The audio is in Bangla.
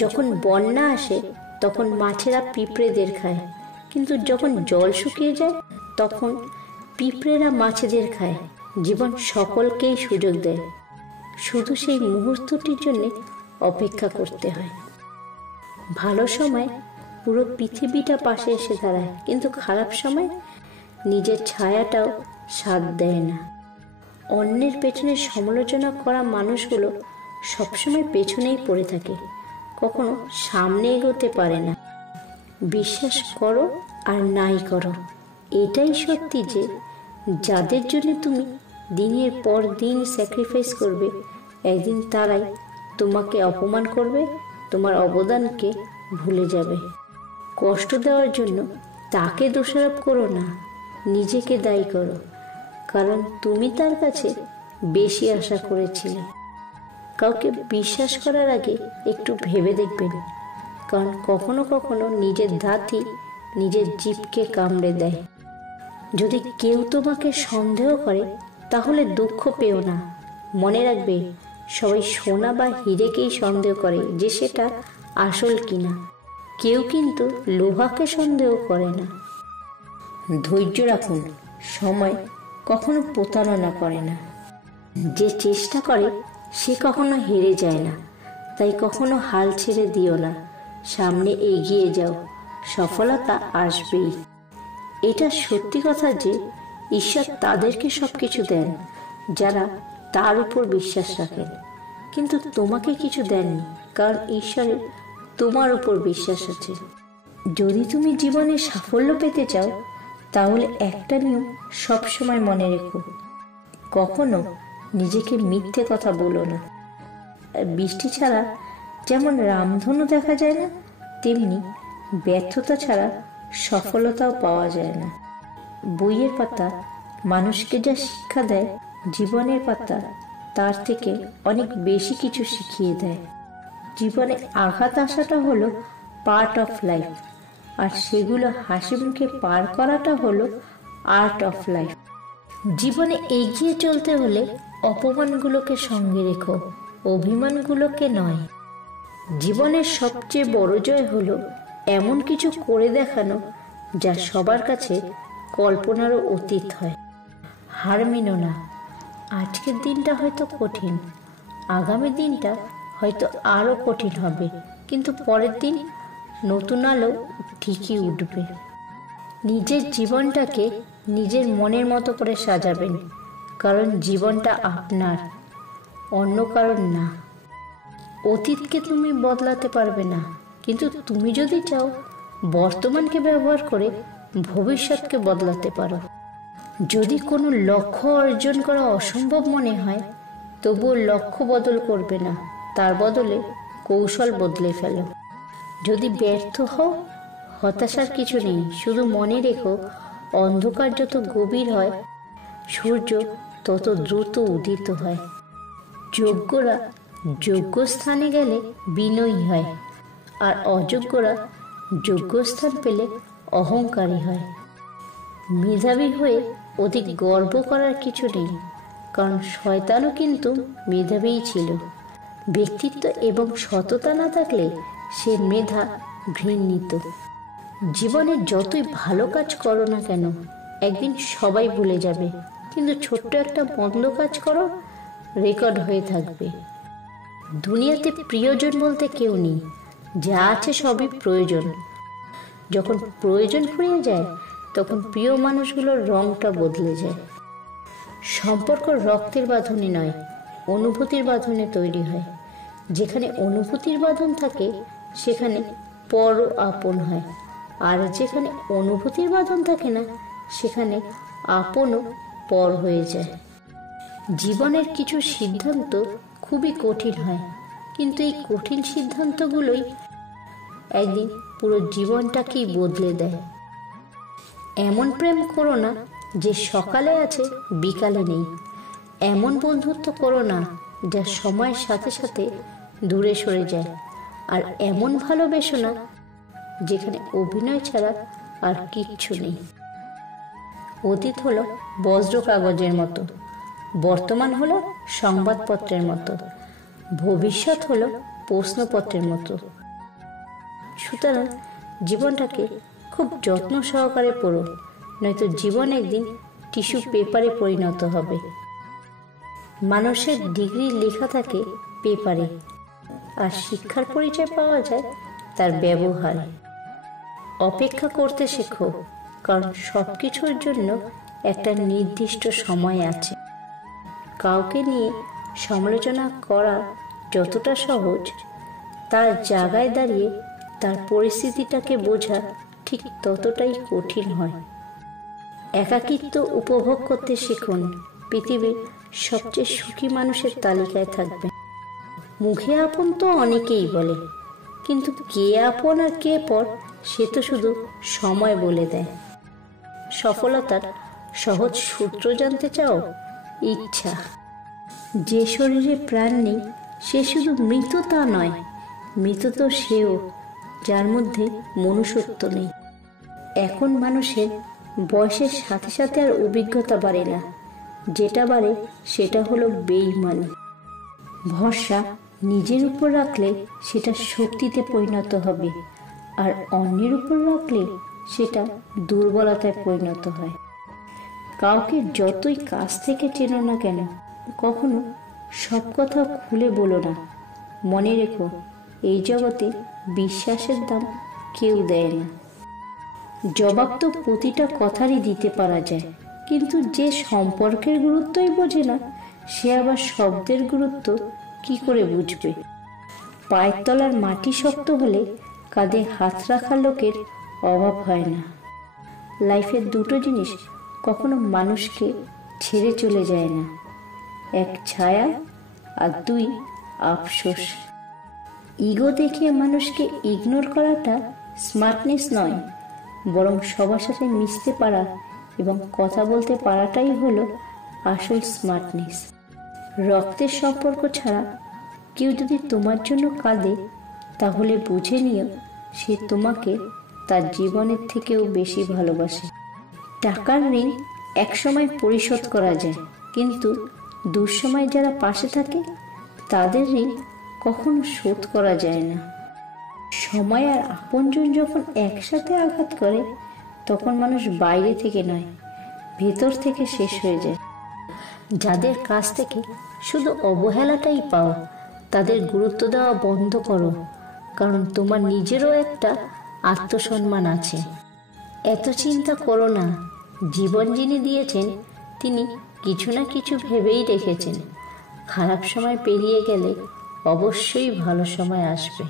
যখন বন্যা আসে তখন মাছেরা পিঁপড়েদের খায়, কিন্তু যখন জল শুকিয়ে যায় তখন পিঁপড়েরা মাছেদের খায়। জীবন সকলকেই সুযোগ দেয়, শুধু সেই মুহূর্তটির জন্য অপেক্ষা করতে হয়। ভালো সময় পুরো পৃথিবীটা পাশে এসে দাঁড়ায়, কিন্তু খারাপ সময় নিজের ছায়াটাও সাথ দেয় না। অন্যের পেছনে সমালোচনা করা মানুষগুলো সবসময় পেছনেই পড়ে থাকে, কখনো সামনে এগোতে পারে না। বিশ্বাস করো আর নাই করো, এটাই সত্যি যে যাদের জন্য তুমি দিনের পর দিন স্যাক্রিফাইস করবে, একদিন তারাই তোমাকে অপমান করবে, তোমার অবদানকে ভুলে যাবে। কষ্ট দেওয়ার জন্য তাকে দোষারোপ করো না, নিজেকে দায়ী করো, কারণ তুমি তার কাছে বেশি আশা করেছিলে। কাউকে বিশ্বাস করার আগে একটু ভেবে দেখবেন, কারণ কখনো কখনো নিজের দাঁতই নিজের জিভকে কামড়ে দেয়। যদি কেউ তোমাকে সন্দেহ করে তাহলে দুঃখ পেও না। মনে রাখবে, সবাই সোনা বা হীরেকেই সন্দেহ করে যে সেটা আসল কিনা, কেউ কিন্তু লোহাকে সন্দেহ করে না। ধৈর্য রাখুন, সময় কখনো প্রতারণা করে না। যে চেষ্টা করে সে কখনো হেরে যায় না, তাই কখনো হাল ছেড়ে দিও না, সামনে এগিয়ে যাও, সফলতা আসবেই। এটা সত্যি কথা যে ঈশ্বর তাদেরকে সবকিছু দেন যারা তার উপর বিশ্বাস রাখেন, কিন্তু তোমাকে কিছু দেননি, কারণ ঈশ্বরের তোমার উপর বিশ্বাস আছে। যদি তুমি জীবনে সাফল্য পেতে চাও তাহলে একটা নিয়ম সবসময় মনে রেখো, কখনো নিজেকে মিথ্যে কথা বলো না। বৃষ্টি ছাড়া যেমন রামধনু দেখা যায় না, তেমনি ব্যর্থতা ছাড়া সফলতাও পাওয়া যায় না। বইয়ের পাতা মানুষকে যা শিক্ষা দেয়, জীবনের পাতা তার থেকে অনেক বেশি কিছু শিখিয়ে দেয়। জীবনে আঘাত আসাটা হলো পার্ট অফ লাইফ, আর সেগুলো হাসি মুখে পার করাটা হলো আর্ট অফ লাইফ। জীবনে এগিয়ে চলতে হলে অপমানগুলোকে সঙ্গে রেখো, অভিমানগুলোকে নয়। জীবনের সবচেয়ে বড় জয় হলো এমন কিছু করে দেখানো যা সবার কাছে কল্পনারও অতীত হয়। হার মেনো না, আজকের দিনটা হয়তো কঠিন, আগামী দিনটা হয়তো আরো কঠিন হবে, কিন্তু পরের দিন নতুন আলো ঠিকই উঠবে। নিজের জীবনটাকে নিজের মনের মতো করে সাজাবেন, কারণ জীবনটা আপনার, অন্য কারণ না। অতীতকে তুমি বদলাতে পারবে না, কিন্তু তুমি যদি চাও বর্তমানকে ব্যবহার করে ভবিষ্যৎকে বদলাতে পারো। যদি কোনো লক্ষ্য অর্জন করা অসম্ভব মনে হয়, তবুও লক্ষ্য বদল করবে না, তার বদলে কৌশল বদলে ফেলো। যদি ব্যর্থ হও, হতাশার কিছু নেই, শুধু মনে রেখো অন্ধকার যত গভীর হয় সূর্য তত দ্রুত উদিত হয়। যোগ্যরা যোগ্য স্থানে গেলে বিনয়ী হয়, আর অযোগ্যরা যোগ্য স্থান পেলে অহংকারী হয়। মেধাবী হয়ে অধিক গর্ব করার কিছু নেই, কারণ শয়তানও কিন্তু মেধাবীই ছিল। ব্যক্তিত্ব এবং সততা না থাকলে সে মেধা ঘৃণিত। জীবনে যতই ভালো কাজ করো না কেন, একদিন সবাই ভুলে যাবে, কিন্তু ছোট্ট একটা মন্দ কাজ করো, রেকর্ড হয়ে থাকবে। দুনিয়াতে প্রিয়জন বলতে কেউ নেই, যা আছে সবই প্রয়োজন। যখন প্রয়োজন ফুরিয়ে যায় তখন প্রিয় মানুষগুলোর রংটা বদলে যায়। সম্পর্ক রক্তের বাঁধনে নয়, অনুভূতির বাঁধনে তৈরি হয়। যেখানে অনুভূতির বাঁধন থাকে সেখানে পর আপন হয়, আর যেখানে অনুভূতির বাঁধন থাকে না সেখানে আপনও পর হয়ে যায়। জীবনের কিছু সিদ্ধান্ত খুবই কঠিন হয়, কিন্তু এই কঠিন সিদ্ধান্তগুলোই একদিন পুরো জীবনটাকেই বদলে দেয়। এমন প্রেম করো না যে সকালে আছে বিকালে নেই। এমন বন্ধুত্ব করো না যা সময়ের সাথে সাথে দূরে সরে যায়। আর এমন ভালোবেসো না যেখানে অভিনয় ছাড়া আর কিচ্ছু নেই। অতীত হলো বজ্র কাগজের মতো, বর্তমান হলো সংবাদপত্রের মতো, ভবিষ্যৎ হলো প্রশ্নপত্রের মতো। সুতরাং জীবনটাকে খুব যত্ন সহকারে পড়ো, নয়তো জীবন একদিন টিস্যু পেপারে পরিণত হবে। মানুষের ডিগ্রি লেখা থাকে পেপারে, আর শিক্ষার পরিচয় পাওয়া যায় তার ব্যবহারে। অপেক্ষা করতে শেখো, কারণ সবকিছুর জন্য একটা নির্দিষ্ট সময় আছে। কাউকে নিয়ে সমালোচনা করা যতটা সহজ, তার জায়গায় দাঁড়িয়ে তার পরিস্থিতিটাকে বোঝা ঠিক ততটাই কঠিন হয়। একাকিত্ব উপভোগ করতে শিখুন, পৃথিবীর সবচেয়ে সুখী মানুষের তালিকায় থাকবে। মুখে আপন তো অনেকেই বলে, কিন্তু কে আপন আর কে পর সে তো শুধু সময় বলে দেয়। সফলতার সহজ সূত্র জানতে চাও? ইচ্ছা। যে শরীরে প্রাণ নেই সে শুধু মৃত তা নয়, মৃত তো সেও যার মধ্যে মনুষ্যত্ব নেই। এখন মানুষের বয়সের সাথে সাথে আর অভিজ্ঞতা বাড়ে না, যেটা বাড়ে সেটা হলো বেঈমানি। ভরসা নিজের উপর রাখলে সেটা শক্তিতে পরিণত হবে, আর অন্যের উপর রাখলে সেটা দুর্বলতায় পরিণত হয়। কাউকে যতই কাছ থেকে চেনো না কেন, কখনো সব কথা খুলে বলো না। মনে রেখো, এই জগতে বিশ্বাসের দাম কেউ দেয় না। জবাব তো প্রতিটা কথারই দিতে পারা যায়, কিন্তু যে সম্পর্কের গুরুত্বই বোঝে না, সে আবার শব্দের গুরুত্ব কি করে বুঝবে? পায়ের তলার মাটি শক্ত হলে কাঁধে হাত রাখা লোকের অভাব হয় না। লাইফের দুটো জিনিস কখনো মানুষকে ছেড়ে চলে যায় না, এক ছায়া আর দুই আফসোস। ইগো দেখিয়ে মানুষকে ইগনোর করাটা স্মার্টনেস নয়, বরং সবার সাথে মিশতে পারা এবং কথা বলতে পারাটাই হলো আসল স্মার্টনেস। রক্তের সম্পর্ক ছাড়া কেউ যদি তোমার জন্য কাঁদে, তাহলে বুঝে নিও সে তোমাকে তার জীবনের থেকেও বেশি ভালোবাসে। টাকার ঋণ একসময় পরিশোধ করা যায়, কিন্তু দুঃসময় যারা পাশে থাকে তাদের ঋণ কখনো শোধ করা যায় না। সময় আর আপনজন যখন একসাথে আঘাত করে, তখন মানুষ বাইরে থেকে নয়, ভেতর থেকে শেষ হয়ে যায়। যাদের কাছ থেকে শুধু অবহেলাটাই পাও, তাদের গুরুত্ব দেওয়া বন্ধ করো, কারণ তোমার নিজেরও একটা আত্মসম্মান আছে। এত চিন্তা করো না, জীবন যিনি দিয়েছেন তিনি কিছু না কিছু ভেবেই রেখেছেন। খারাপ সময় পেরিয়ে গেলে অবশ্যই ভালো সময় আসবে।